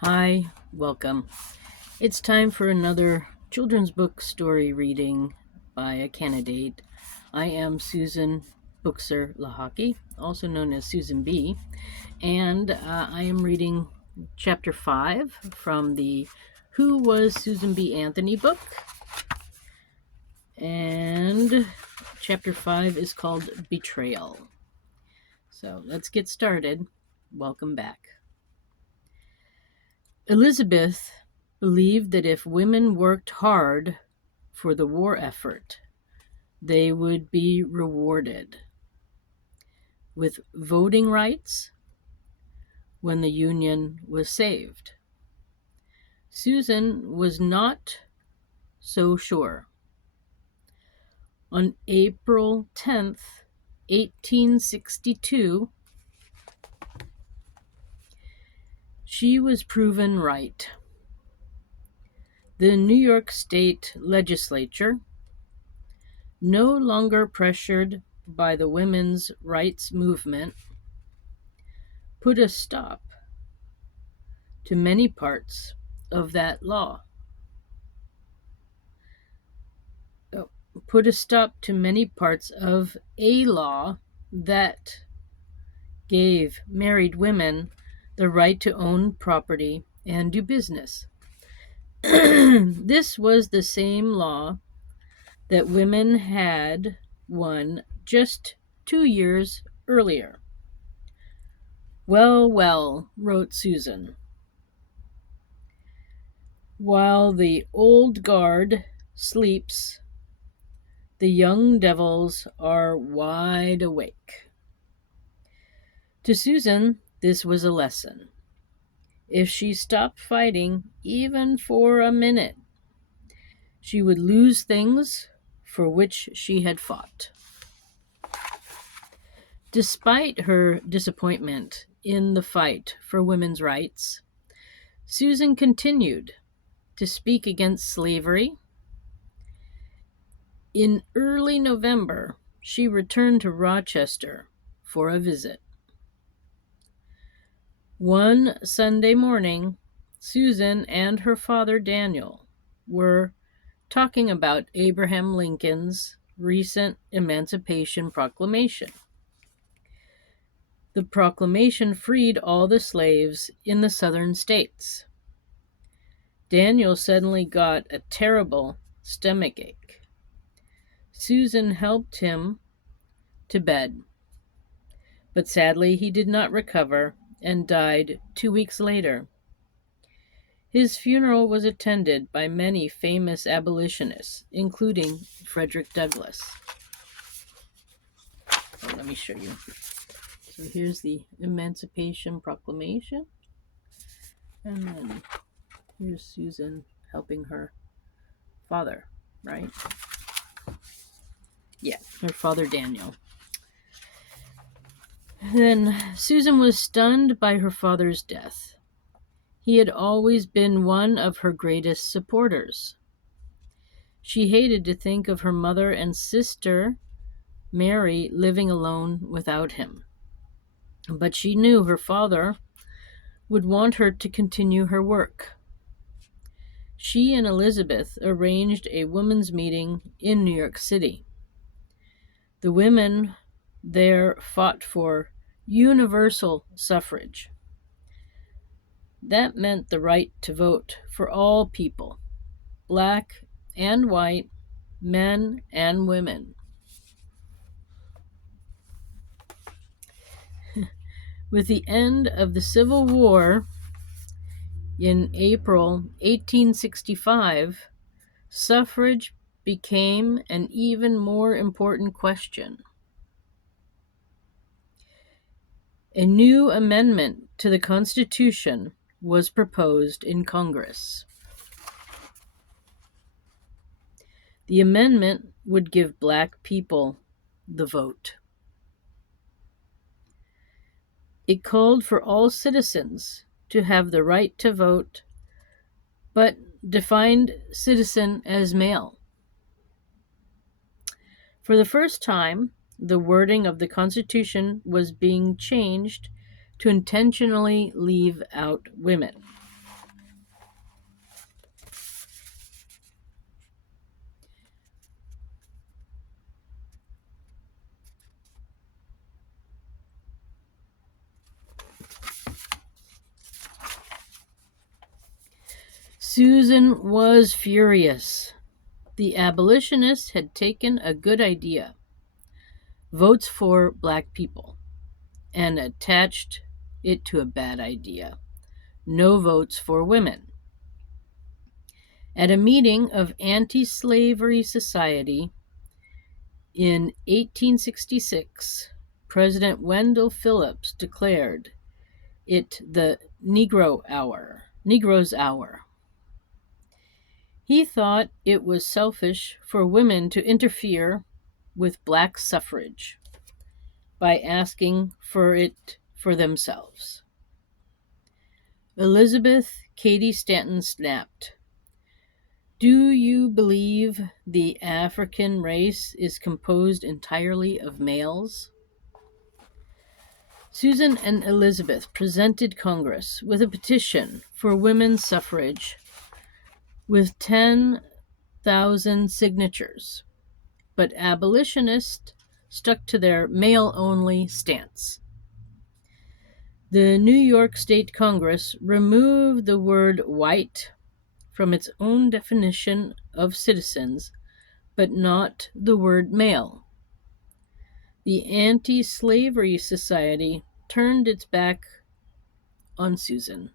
Hi, welcome. It's time for another children's book story reading by a candidate. I am Susan Buchser-Lochocki, also known as Susan B., and I am reading Chapter 5 from the Who Was Susan B. Anthony book. And Chapter 5 is called Betrayal. So let's get started. Welcome back. Elizabeth believed that if women worked hard for the war effort, they would be rewarded with voting rights when the Union was saved. Susan was not so sure. On April 10th, 1862, she was proven right. The New York State Legislature, no longer pressured by the women's rights movement, put a stop to many parts of that law. Put a stop to many parts of a law that gave married women the right to own property and do business. This was the same law that women had won just 2 years earlier. Well, well, wrote Susan. While the old guard sleeps, the young devils are wide awake. To Susan, this was a lesson. If she stopped fighting, even for a minute, she would lose things for which she had fought. Despite her disappointment in the fight for women's rights, Susan continued to speak against slavery. In early November, she returned to Rochester for a visit. One Sunday morning, Susan and her father Daniel were talking about Abraham Lincoln's recent Emancipation Proclamation. The proclamation freed all the slaves in the southern states. Daniel suddenly got a terrible stomachache. Susan helped him to bed, but sadly he did not recover and died 2 weeks later. His funeral was attended by many famous abolitionists, including Frederick Douglass. Let me show you. So here's the Emancipation Proclamation. And then here's Susan helping her father, right? Yeah, her father Daniel. Then Susan was stunned by her father's death. He had always been one of her greatest supporters. She hated to think of her mother and sister, Mary, living alone without him. But she knew her father would want her to continue her work. She and Elizabeth arranged a women's meeting in New York City. The women there fought for universal suffrage. That meant the right to vote for all people, black and white, men and women. With the end of the Civil War in April 1865, suffrage became an even more important question. A new amendment to the Constitution was proposed in Congress. The amendment would give black people the vote. It called for all citizens to have the right to vote, but defined citizen as male. For the first time, the wording of the Constitution was being changed to intentionally leave out women. Susan was furious. The abolitionists had taken a good idea, votes for black people, and attached it to a bad idea, no votes for women. At a meeting of Anti-Slavery Society in 1866, President Wendell Phillips declared it the Negro's Hour. He thought it was selfish for women to interfere with black suffrage by asking for it for themselves. Elizabeth Cady Stanton snapped, "Do you believe the African race is composed entirely of males?" Susan and Elizabeth presented Congress with a petition for women's suffrage with 10,000 signatures, but abolitionists stuck to their male-only stance. The New York State Congress removed the word white from its own definition of citizens, but not the word male. The Anti-Slavery Society turned its back on Susan.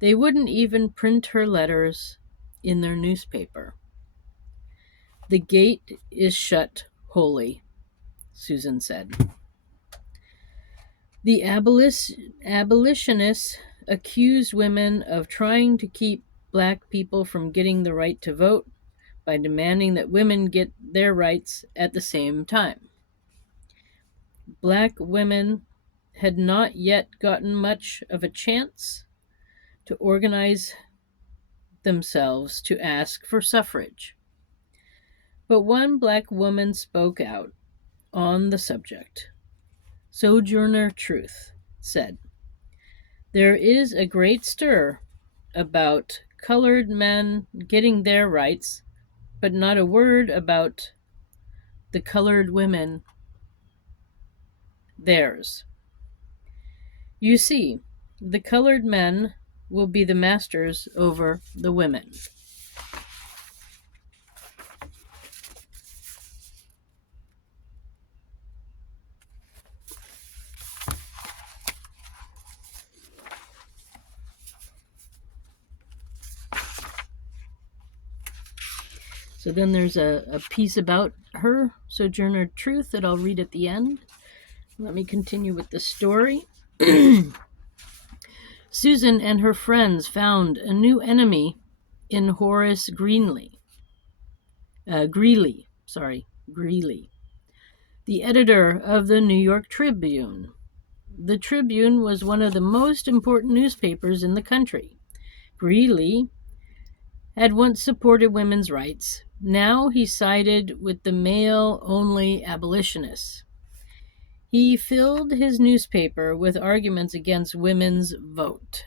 They wouldn't even print her letters in their newspaper. "The gate is shut wholly," Susan said. The abolitionists accused women of trying to keep black people from getting the right to vote by demanding that women get their rights at the same time. Black women had not yet gotten much of a chance to organize themselves to ask for suffrage. But one black woman spoke out on the subject. Sojourner Truth said, "There is a great stir about colored men getting their rights, but not a word about the colored women theirs. You see, the colored men will be the masters over the women." So then there's a piece about her, Sojourner Truth, that I'll read at the end. Let me continue with the story. Susan and her friends found a new enemy in Horace Greeley, the editor of the New York Tribune. The Tribune was one of the most important newspapers in the country. Greeley had once supported women's rights. Now he sided with the male-only abolitionists. He filled his newspaper with arguments against women's vote.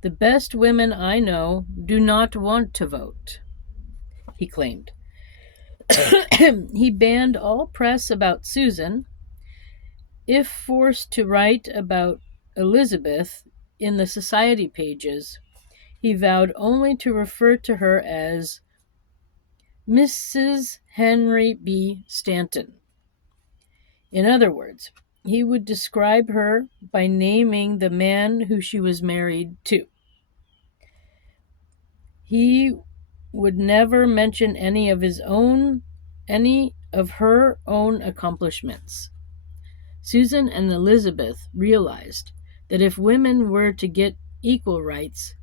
"The best women I know do not want to vote," he claimed. He banned all press about Susan. If forced to write about Elizabeth in the society pages, he vowed only to refer to her as Mrs. Henry B. Stanton. In other words, he would describe her by naming the man who she was married to. He would never mention any of her own accomplishments. Susan and Elizabeth realized that if women were to get equal rights,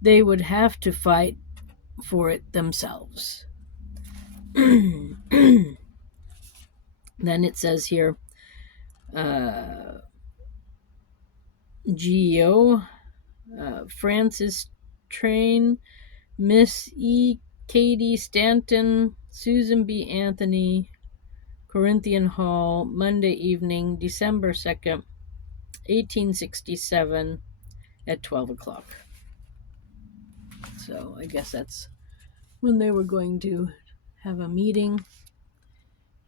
they would have to fight for it themselves. Then it says here, Geo, Francis Train, Miss E. Cady Stanton, Susan B. Anthony, Corinthian Hall, Monday evening, December 2nd, 1867, at 12 o'clock. So I guess that's when they were going to have a meeting.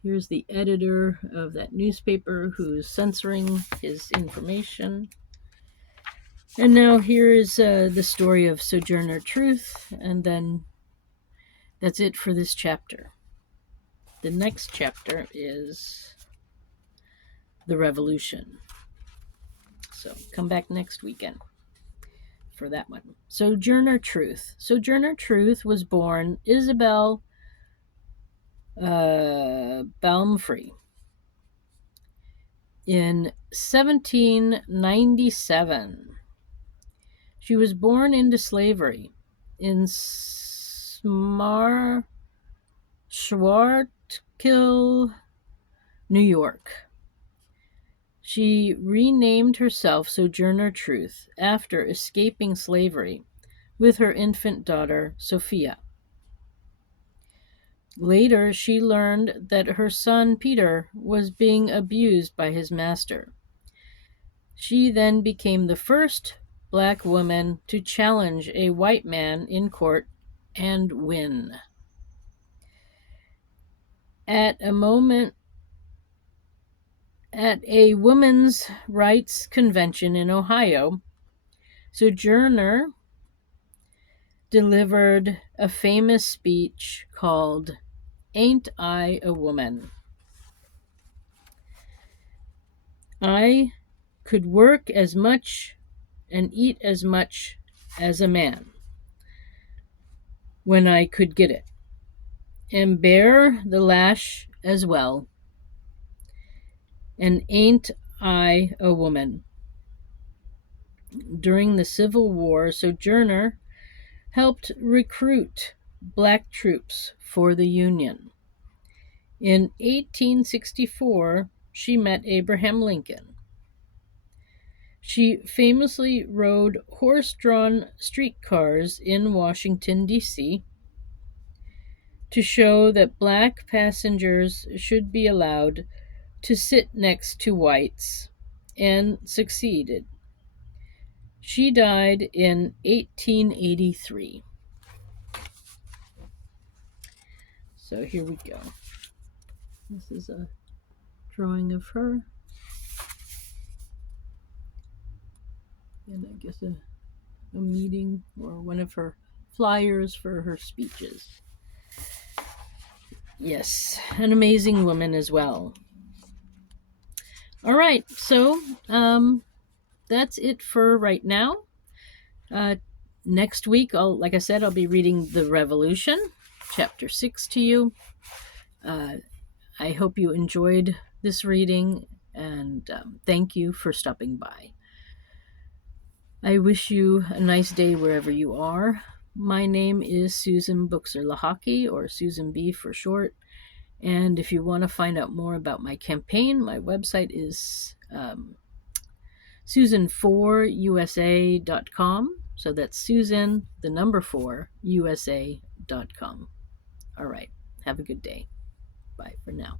Here's the editor of that newspaper who's censoring his information. And now here is the story of Sojourner Truth, and then that's it for this chapter. The next chapter is the Revolution. So come back next weekend for that one. Sojourner Truth. Sojourner Truth was born Isabel Baumfree in 1797. She was born into slavery in Schwartzkill, New York. She renamed herself Sojourner Truth after escaping slavery with her infant daughter, Sophia. Later, she learned that her son, Peter, was being abused by his master. She then became the first Black woman to challenge a white man in court and win. At a women's rights convention in Ohio, Sojourner delivered a famous speech called "Ain't I a Woman?" I could work as much and eat as much as a man when I could get it, and bear the lash as well. And ain't I a woman? During the Civil War, Sojourner helped recruit Black troops for the Union. In 1864, she met Abraham Lincoln. She famously rode horse-drawn streetcars in Washington, D.C., to show that Black passengers should be allowed to sit next to whites, and succeeded. She died in 1883. So here we go. This is a drawing of her. And I guess a meeting or one of her flyers for her speeches. Yes, an amazing woman as well. All right, so that's it for right now. Next week, like I said, I'll be reading The Revolution, Chapter 6 to you. I hope you enjoyed this reading, and thank you for stopping by. I wish you a nice day wherever you are. My name is Susan Buchser-Lochocki, or Susan B for short. And if you want to find out more about my campaign, my website is susan4usa.com. So that's Susan, the number 4, USA.com. All right. Have a good day. Bye for now.